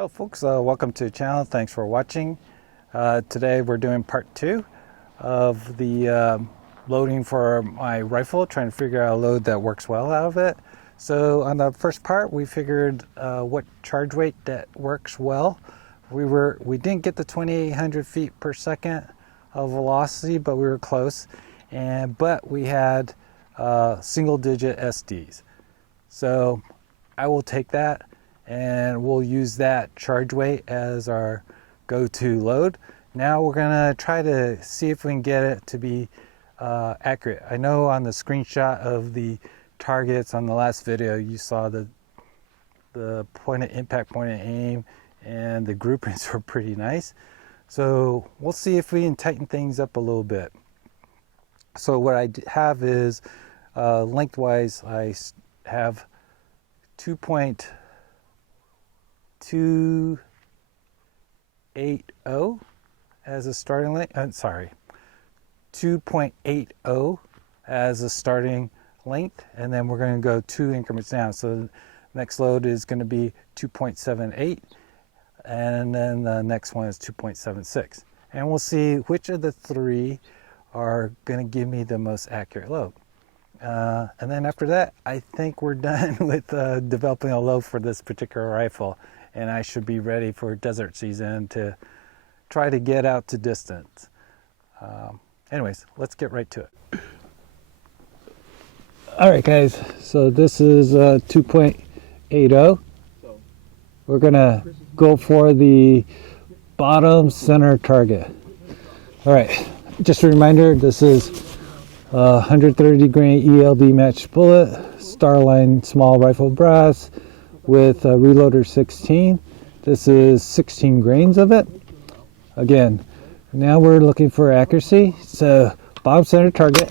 Hello folks, welcome to the channel. Thanks for watching. Today we're doing part 2 of the loading for my rifle, trying to figure out a load that works well out of it. So on the first part we figured what charge weight that works well. We didn't get the 2,800 feet per second of velocity, but we were close. But we had single digit SDs. So I will take that and we'll use that charge weight as our go-to load. Now we're gonna try to see if we can get it to be accurate. I know on the screenshot of the targets on the last video you saw the point of impact, point of aim, and the groupings were pretty nice. So we'll see if we can tighten things up a little bit. So what I have is lengthwise I have 2.280 as a starting length. 2.80 as a starting length, and then we're going to go 2 increments down. So the next load is going to be 2.78, and then the next one is 2.76. And we'll see which of the 3 are going to give me the most accurate load. And then after that, I think we're done with developing a load for this particular rifle, and I should be ready for desert season to try to get out to distance. Anyways, let's get right to it. All right, guys, so this is 2.80. We're gonna go for the bottom center target. All right, just a reminder, this is 130 grain ELD matched bullet, Starline small rifle brass with a reloader 16. This is 16 grains of it. Again, now we're looking for accuracy. So bottom center target,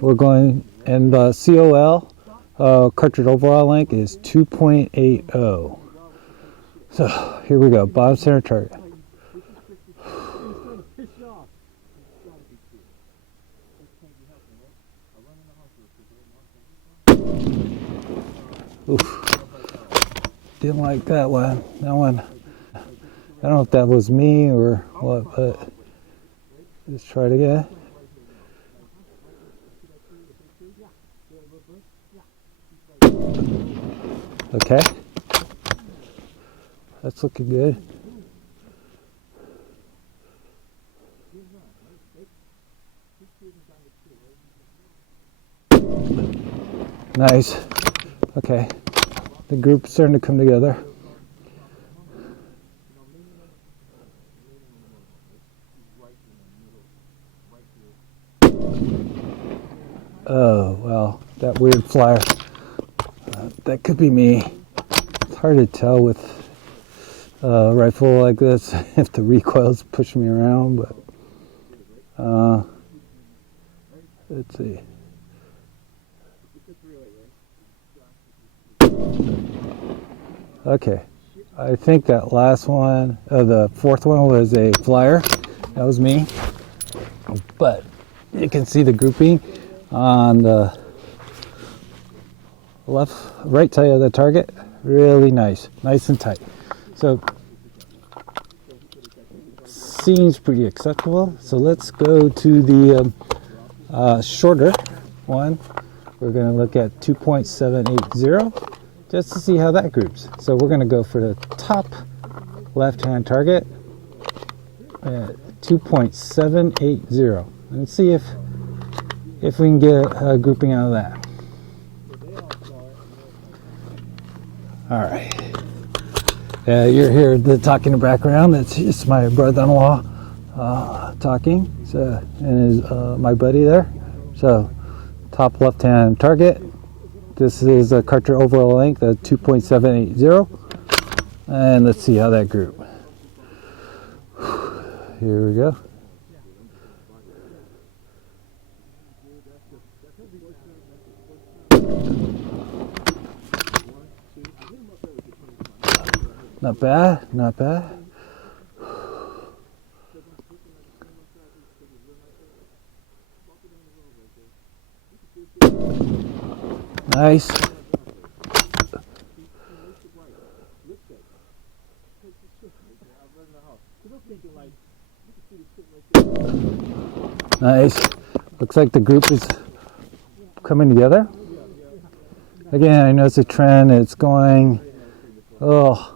we're going, and the COL cartridge overall length is 2.80. So here we go, bottom center target. Oof. Didn't like that one. That one, I don't know if that was me or what, but let's try it again. Okay. That's looking good. Nice. Okay. The group's starting to come together. Oh, well, that weird flyer. That could be me. It's hard to tell with a rifle like this if the recoil's pushing me around, but let's see. Okay, I think that last one, the fourth one was a flyer. That was me. But you can see the grouping on the right side of the target. Really nice, nice and tight. So seems pretty acceptable. So let's go to the shorter one. We're going to look at 2.780 just to see how that groups. So we're going to go for the top left-hand target at 2.780 and see if we can get a grouping out of that. All right. You're here the talking in the background. That's just my brother-in-law talking. So, and his, my buddy there. So top left-hand target. This is a cartridge overall length of 2.780. And let's see how that group. Here we go. Not bad, not bad. Nice. Nice. Looks like the group is coming together. Again, I notice a trend. It's going to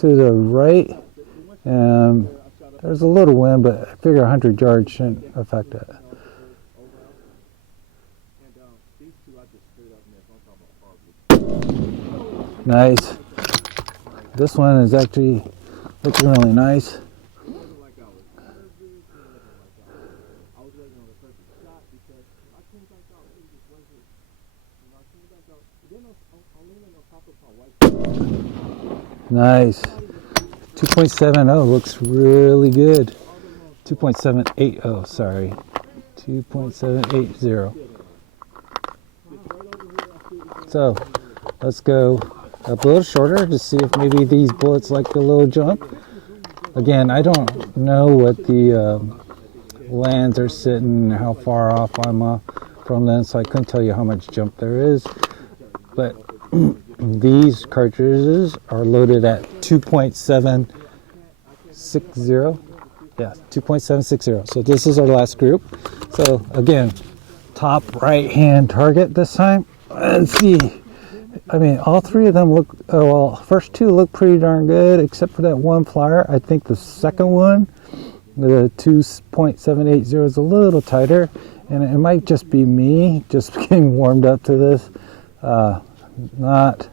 the right, and there's a little wind, but I figure 100 yards shouldn't affect it. Nice. This one is actually looking really nice. Nice. 2.70 looks really good. 2.780, sorry. 2.780. So let's go up a little shorter to see if maybe these bullets like a little jump. Again, I don't know what the lands are sitting, how far off I'm from them, so I couldn't tell you how much jump there is. But these cartridges are loaded at 2.760. Yeah, 2.760. So this is our last group. So again, top right hand target this time. Let's see. I mean, all three of them look, well, first two look pretty darn good, except for that one flyer. I think the second one, the 2.780, is a little tighter, and it might just be me just getting warmed up to this. Not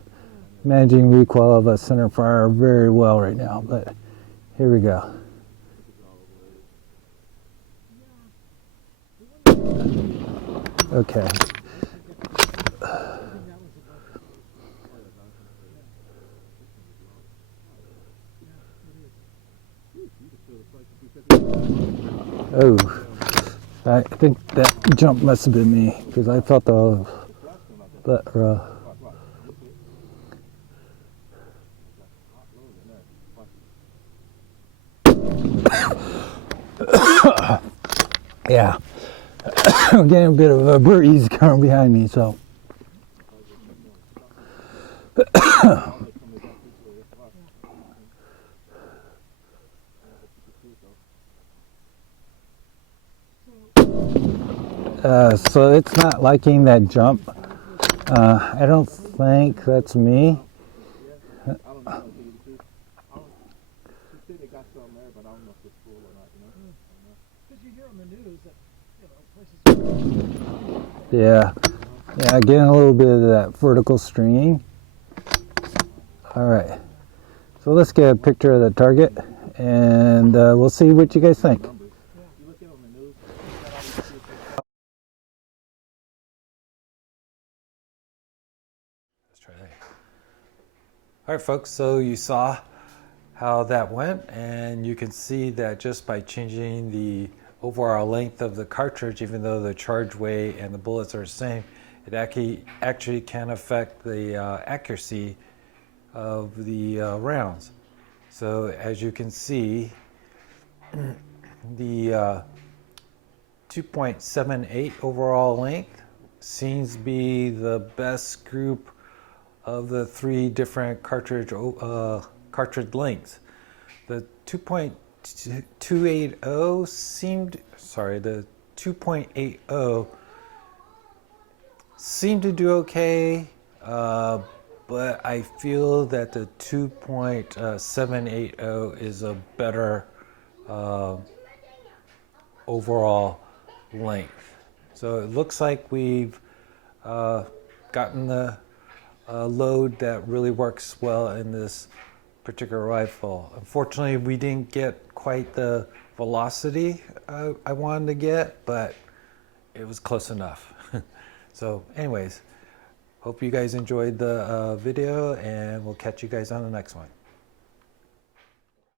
managing recoil of a center fire very well right now, but here we go. Okay. Oh, I think that jump must have been me because I felt the yeah, I'm getting a bit of a breeze coming behind me, so. So it's not liking that jump. I don't think that's me. Yeah, getting a little bit of that vertical stringing. All right, so let's get a picture of the target, and we'll see what you guys think. All right, folks, so you saw how that went, and you can see that just by changing the overall length of the cartridge, even though the charge weight and the bullets are the same, it actually can affect the accuracy of the rounds. So as you can see, the 2.78 overall length seems to be the best group of the three different cartridge lengths. The 2.280 the 2.80 seemed to do okay, but I feel that the 2.780 is a better overall length. So it looks like we've gotten the load that really works well in this particular rifle. Unfortunately, we didn't get quite the velocity I wanted to get, but it was close enough. So anyways, hope you guys enjoyed the video, and we'll catch you guys on the next one.